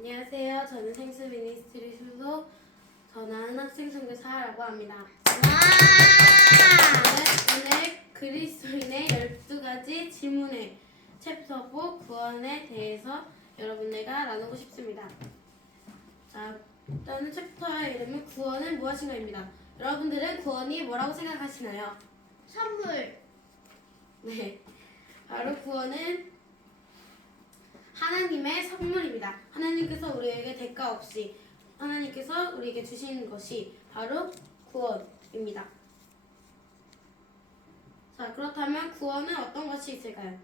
안녕하세요. 저는 생수 미니스트리 소속 전하은 학생 선교사라고 합니다. 오늘 그리스도인의 12가지 질문의 챕터 4 구원에 대해서 여러분들과 나누고 싶습니다. 자, 일단은 챕터의 이름은 구원은 무엇인가입니다. 여러분들은 구원이 뭐라고 생각하시나요? 선물. 네, 바로 구원은 하나님의 선물입니다. 하나님께서 우리에게 대가 없이 하나님께서 우리에게 주신 것이 바로 구원입니다. 자, 그렇다면 구원은 어떤 것이 있을까요?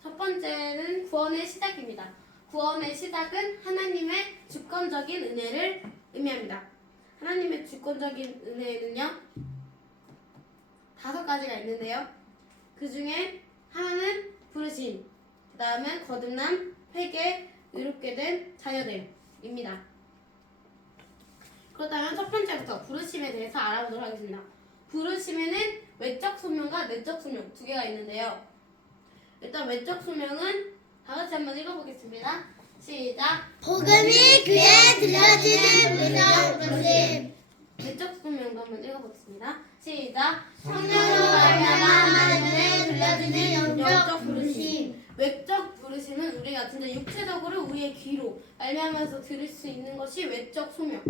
첫 번째는 구원의 시작입니다. 구원의 시작은 하나님의 주권적인 은혜를 의미합니다. 하나님의 주권적인 은혜는요 5가지가 있는데요. 그 중에 하나는 부르심, 그 다음에 거듭남, 회개, 의롭게 된 자녀들입니다. 그렇다면 첫 번째부터 부르심에 대해서 알아보도록 하겠습니다. 부르심에는 외적 소명과 내적 소명 두 개가 있는데요. 일단 외적 소명은 다 같이 한번 읽어보겠습니다. 시작. 복음이 귀에 들려지는 문적 부르심. 외적 소명도 한번 읽어보겠습니다. 시작. 성령으로 말미암아 하나님의 들려지는 영적 부르심. 외적 부르심은 우리가 진짜 육체적으로 우리의 귀로 말미암아서 들을 수 있는 것이 외적 소명,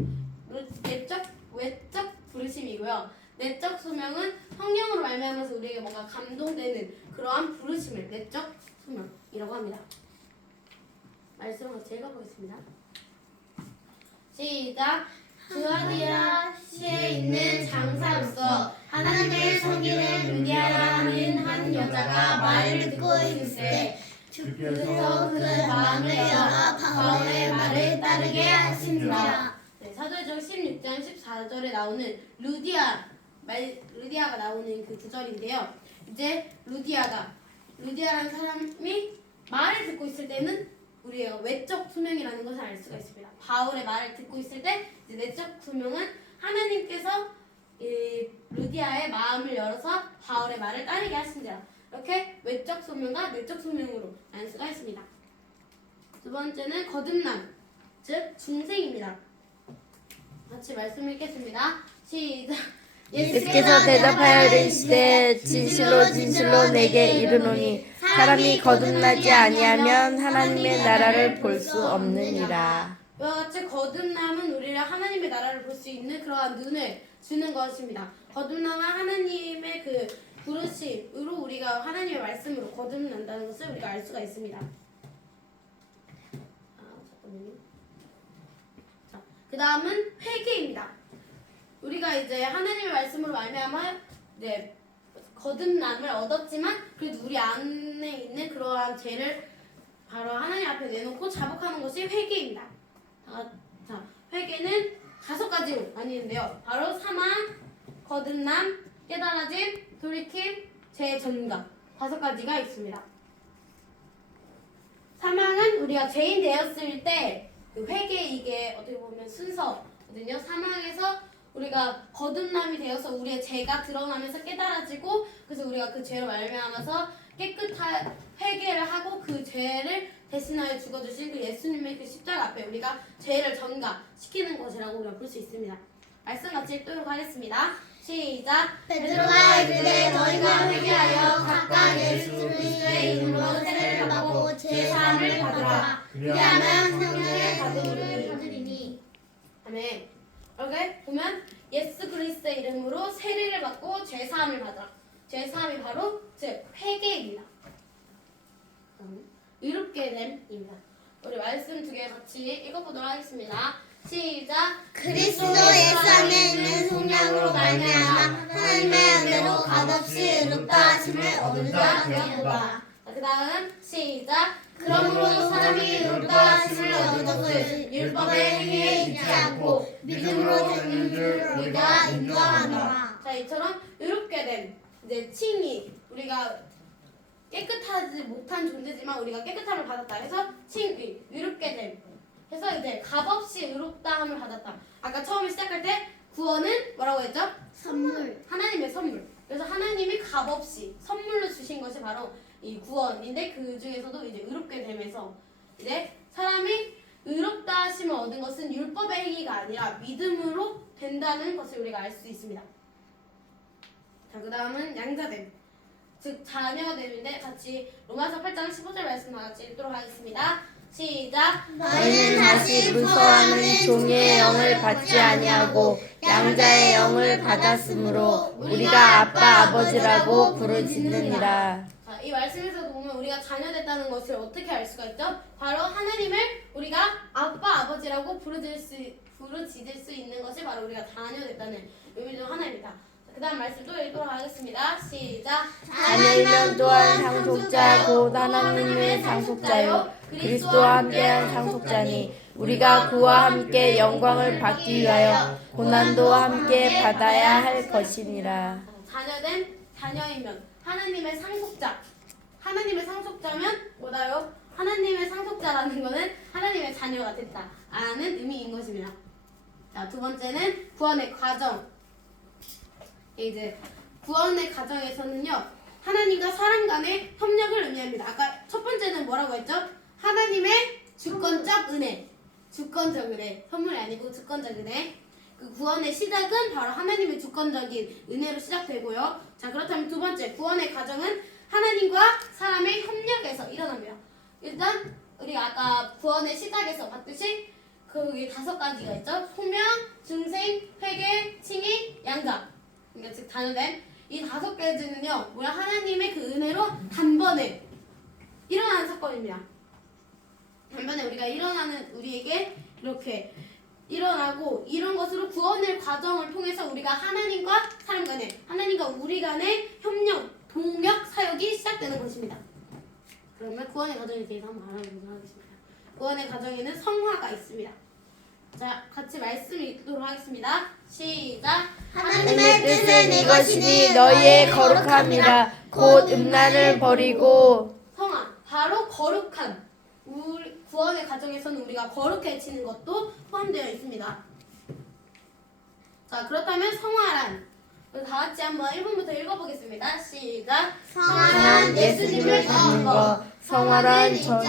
외적 부르심이고요. 내적 소명은 성령으로 말미암아서 우리에게 뭔가 감동되는 그러한 부르심을 내적 소명이라고 합니다. 말씀을 같이 읽어보겠습니다. 시작. 두아디라시에 있는 장사로서 하나님의 섬기는 루디아라는 한 여자가 말을 듣고 있을 때 주께서 그 마음을 열어 바울의 말을 따르게 하신지라. 네, 사도행전 16장 14절에 나오는 루디아가 나오는 그 구절인데요. 이제 루디아라는 사람이 말을 듣고 있을 때는 우리의 외적 소명이라는 것을 알 수가 있습니다. 바울의 말을 듣고 있을 때 이제 내적 소명은 하나님께서 루디아의 마음을 열어서 바울의 말을 따르게 하신지라. 이렇게 외적 소명과 내적 소명으로 알 수가 있습니다. 두 번째는 거듭남, 즉 중생입니다. 같이 말씀 읽겠습니다. 시작. 예수께서 대답하여 이르시되 진실로 진실로 내게 이르노니 사람이 거듭나지 아니하면 하나님의 나라를 볼 수 없느니라. 이와 같이 거듭남은 우리를 하나님의 나라를 볼 수 있는 그러한 눈을 주는 것입니다. 거듭남은 하나님의 그 부르심으로 우리가 하나님의 말씀으로 거듭난다는 것을 우리가 알 수가 있습니다. 잠깐만요. 자, 그 다음은 회개입니다. 우리가 이제 하나님의 말씀으로 말미암아 이제 거듭남을 얻었지만 그래도 우리 안에 있는 그러한 죄를 바로 하나님 앞에 내놓고 자복하는 것이 회개입니다. 자, 회개는 5가지로 나뉘는데요. 바로 사망, 거듭남, 깨달아짐, 돌이킴, 재전가 5가지가 있습니다. 사망은 우리가 죄인 되었을 때 그 회개 이게 어떻게 보면 순서거든요. 사망에서 우리가 거듭남이 되어서 우리의 죄가 드러나면서 깨달아지고 그래서 우리가 그 죄로 말미암아서 깨끗한 회개를 하고 그 죄를 대신하여 죽어주신 그 예수님의 그 십자가 앞에 우리가 죄를 전가시키는 것이라고 우리가 볼 수 있습니다. 말씀 같이 읽도록 하겠습니다. 시작. 베드로가 이르되 너희가 회개하여 각각 예수 그리스도의 이름으로 세례를 받고 제사함을 받으라. 그리하면 성령의 가득을 받으리니. 아멘. 이렇게 보면 예수 그리스도의 이름으로 세례를 받고 죄사함을 받으라. 죄사함이 바로 즉 회개입니다. 의롭게 됨입니다. 우리 말씀 2개 같이 읽어보도록 하겠습니다. 시작. 그리스도 예수 안에 있는 성령으로 말미암아 하나님의 은혜로 값없이 의롭다 하심을 얻은 자 되었도다. 그 다음 시작. 그러므로 사람이 의롭다 하심을 얻은 것을 율법의 행위에 있지 않고 믿음으로 되는 줄 우리가 인정하노라. 자, 이처럼 의롭게 됨, 이제 칭의, 우리가 깨끗하지 못한 존재지만 우리가 깨끗함을 받았다 해서 칭의, 의롭게 됨. 그래서 이제 값없이 의롭다함을 받았다. 아까 처음에 시작할 때 구원은 뭐라고 했죠? 선물. 하나님의 선물. 그래서 하나님이 값없이 선물로 주신 것이 바로 이 구원인데 그 중에서도 이제 의롭게 됨에서 이제 사람이 의롭다 하신 얻은 것은 율법의 행위가 아니라 믿음으로 된다는 것을 우리가 알 수 있습니다. 자, 그 다음은 양자됨, 즉 자녀됨인데 같이 로마서 8장 15절 말씀 다 같이 읽도록 하겠습니다. 시작. 너희는 다시 무서워하는 종의 영을 받지 아니하고 양자의 영을 받았으므로 우리가 아빠 아버지라고 부르짖느니라. 자, 이 말씀에서도 보면 우리가 자녀됐다는 것을 어떻게 알 수가 있죠? 바로 하나님을 우리가 아빠 아버지라고 부르짖을 수 있는 것이 바로 우리가 자녀됐다는 의미 중 하나입니다. 그 다음 말씀 또 읽도록 하겠습니다. 시작. 자녀이면 또한 상속자 곧 하나님의 상속자요 그리스도와 함께한 상속자니 우리가 그와 함께 영광을 받기 위하여 고난도 함께 받아야 할 것이니라. 자녀된 자녀이면 하나님의 상속자. 하나님의 상속자면 뭐다요? 하나님의 상속자라는 것은 하나님의 자녀가 됐다라는 의미인 것입니다. 자, 두 번째는 구원의 과정. 이제 구원의 과정에서는요, 하나님과 사람 간의 협력을 의미합니다. 아까 첫 번째는 뭐라고 했죠? 하나님의 주권적 은혜. 주권적 은혜. 선물이 아니고 주권적 은혜. 그 구원의 시작은 바로 하나님의 주권적인 은혜로 시작되고요. 자, 그렇다면 두 번째 구원의 과정은 하나님과 사람의 협력에서 일어납니다. 일단 우리가 아까 구원의 시작에서 봤듯이 거기 5가지가 있죠. 소명, 중생, 회개, 칭의, 양자. 그러니까 즉 자녀됨. 이 5가지는요, 뭐야, 하나님의 그 은혜로 단번에 일어나는 사건입니다. 단번에 우리에게 이렇게 일어나고, 이런 것으로 구원의 과정을 통해서 우리가 하나님과 사람 간의, 하나님과 우리 간의 협력, 동력 사역이 시작되는 것입니다. 그러면 구원의 과정에 대해서 한번 알아보도록 하겠습니다. 구원의 과정에는 성화가 있습니다. 자, 같이 말씀 읽도록 하겠습니다. 시작. 하나님의 뜻은 이것이니 너희의 거룩함이라 곧 음란을 버리고. 성화, 바로 거룩함. 우리 구원의 과정에서는 우리가 거룩해지는 것도 포함되어 있습니다. 자, 그렇다면 성화란, 다 같이 한번 1번부터 읽어보겠습니다. 시작. 성화란 예수님을 닮는 것. 성화란 전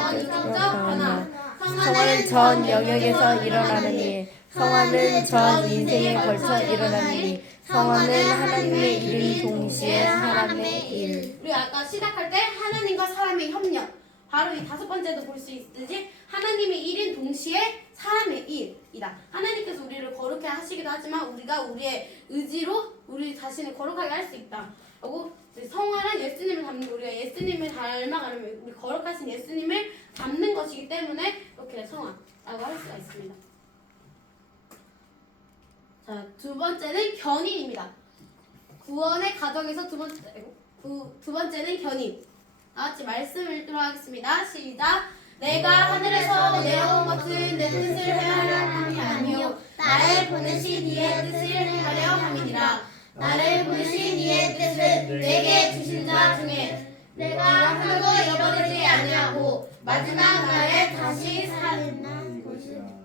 성화는 전 영역에서 일어나는 일. 성화는 전 인생에 걸쳐 일어나는 일. 성화는 하나님의 일이 동시에 사람의 일. 우리 아까 시작할 때 하나님과 사람의 협력, 바로 이 5번째도 볼 수 있듯이 하나님의 일인 동시에 사람의 일이다. 하나님께서 우리를 거룩해 하시기도 하지만 우리가 우리의 의지로 우리 자신을 거룩하게 할 수 있다. 그리고 성화란 예수님을 닮는 거, 우리가 예수님을 닮아가려면 우리 거룩하신 예수님을 닮는 것이기 때문에 이렇게 성화라고 할 수가 있습니다. 자, 두 번째는 견인입니다. 구원의 과정에서 두 번째는 견인. 다 같이 말씀을 읽도록 하겠습니다. 시작. 내가 하늘에서 내려온 것은 내 뜻을 행하려 함이 아니요 나를 보내신 이의 뜻을 행하려 함이니라. 나를 보내신 이의 뜻은 내게 주신 자 중에 내가 하나도 잃어버리지 아니하고 마지막 날에 다시 살리는 것이라.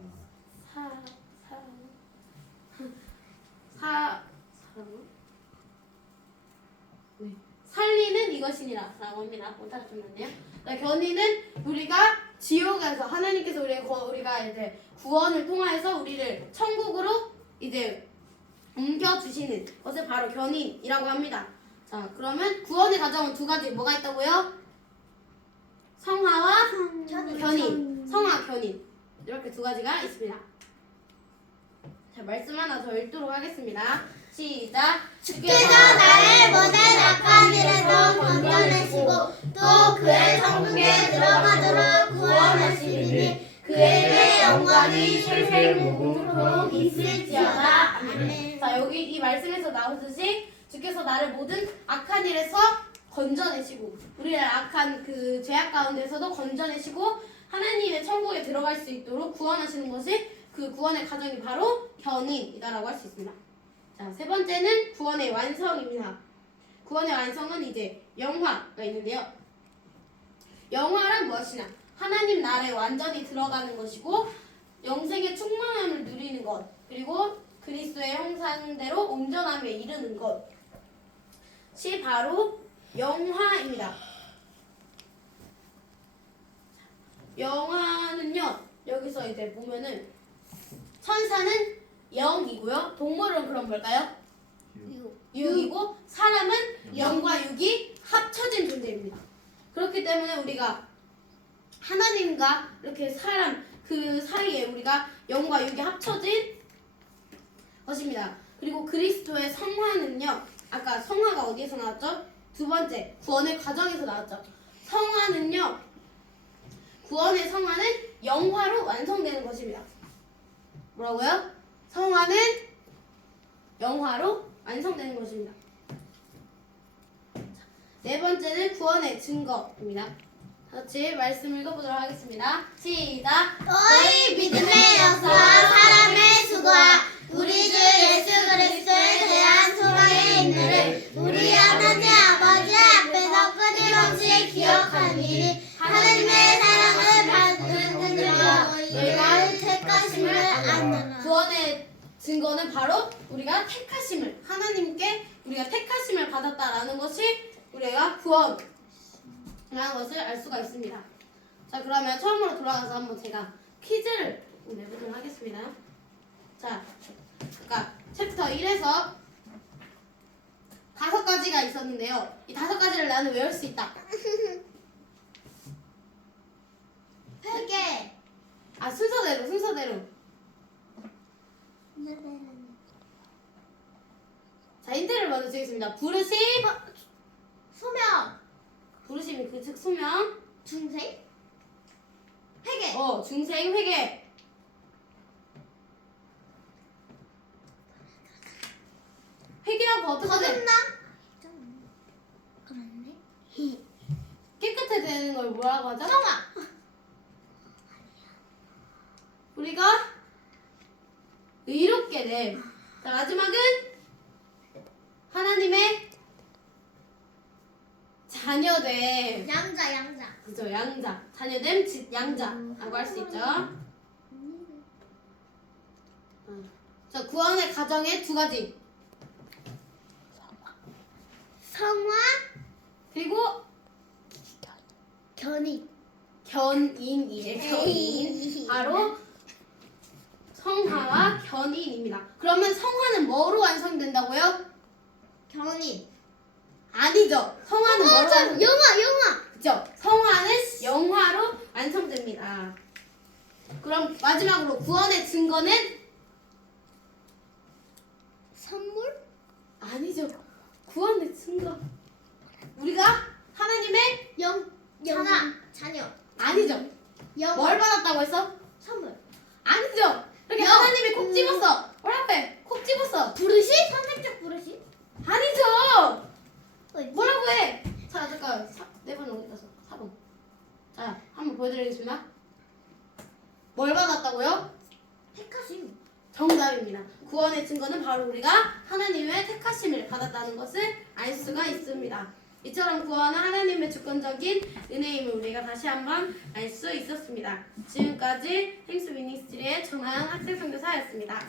살리는 이것이니라 라고 합니다. 오타가 좀 났네요. 견인은 우리가 지옥에서 하나님께서 우리가 이제 구원을 통하여서 우리를 천국으로 이제 옮겨주시는 것을 바로 견인이라고 합니다. 자, 그러면 구원의 과정은 2가지 뭐가 있다고요? 성화와 견인. 성화, 견인. 이렇게 2가지가 있습니다. 자, 말씀 하나 더 읽도록 하겠습니다. 시작. 주께서 나를 모든 악한 일에서 건져내시고 또 그의 천국에 들어가도록 구원하시리니 그에게 영광이 세세무궁토록 있을지어다. 아멘. 자, 여기 이 말씀에서 나오듯이 주께서 나를 모든 악한 일에서 건져내시고 우리를 악한 그 죄악 가운데서도 건져내시고 하나님의 천국에 들어갈 수 있도록 구원하시는 것이 그 구원의 과정이 바로 견인이다라고 할 수 있습니다. 자, 3번째는 구원의 완성입니다. 구원의 완성은 이제 영화가 있는데요. 영화란 무엇이냐? 하나님 나라에 완전히 들어가는 것이고 영생의 충만함을 누리는 것, 그리고 그리스도의 형상대로 온전함에 이르는 것이 바로 영화입니다. 영화는요, 여기서 이제 보면은 천사는 0이고요. 동물은 그럼 뭘까요? 6이고 사람은 0과 6이 합쳐진 존재입니다. 그렇기 때문에 우리가 하나님과 이렇게 사람 그 사이에 우리가 0과 6이 합쳐진 것입니다. 그리고 그리스도의 성화는요. 아까 성화가 어디에서 나왔죠? 두 번째 구원의 과정에서 나왔죠. 성화는요. 구원의 성화는 영화로 완성되는 것입니다. 뭐라고요? 성화는 영화로 완성되는 것입니다. 네 번째는 구원의 증거입니다. 같이 말씀 읽어보도록 하겠습니다. 시작! 너희 믿음의 역사와 사람의 수고와 우리 주 예수 그리스도에 대한 소망의 인내를 우리 하나님 아버지 앞에서 끊임없이 기억하니 하나님의 사랑을 받는 자와 너희가 택하심을 안다나. 구원의 증거는 바로 우리가 택하심을 하나님께 우리가 택하심을 받았다라는 것이 우리가 구원이라는 것을 알 수가 있습니다. 자, 그러면 처음으로 돌아가서 한번 제가 퀴즈를 내보도록 하겠습니다. 자, 아까 챕터 1에서 5가지가 있었는데요. 이 5가지를 나는 외울 수 있다. 회개. 아, 순서대로. 자, 힌트를 먼저 드리겠습니다. 부르심, 소명. 부르심이 그 즉 소명, 중생. 회개. 중생, 회개. 회개하고 어떻게 돼? 거듭나. 그렇네. 깨끗해 되는 걸 뭐라고 하죠? 성화. 우리가 의롭게 됨. 자, 마지막은 하나님의 자녀됨. 양자. 그죠? 양자. 자녀됨, 양자라고 할 수 있죠. 자, 구원의 가정의 2가지. 성화. 그리고 견인. 견인이에요. 견인. 바로 성화와 견인입니다. 그러면 성화는 뭐로 완성된다고요? 견인. 아니죠. 성화는 뭐로 완성? 영화. 그죠? 성화는 영화로 완성됩니다. 그럼 마지막으로 구원의 증거는? 선물. 아니죠. 구원의 증거. 우리가 하나님의 자녀. 아니죠. 영화. 뭘 받았다고 했어? 선물. 아니죠. 이렇게 영. 하나님이 콕 집었어. 뭐라고 해? 콕 집었어. 부르시? 선택적 부르시? 아니죠. 뭐지? 뭐라고 해? 자, 잠깐. 4번 어디 갔어? 4번. 자, 한번 보여드리겠습니다. 뭘 받았다고요? 택하심. 정답입니다. 구원의 증거는 바로 우리가 하나님의 택하심을 받았다는 것을 알 수가 있습니다. 이처럼 구원은 하나님의 주권적인 은혜임을 우리가 다시 한번 알 수 있었습니다. 지금까지 행스 미니스트리의 전한 학생 선교사였습니다.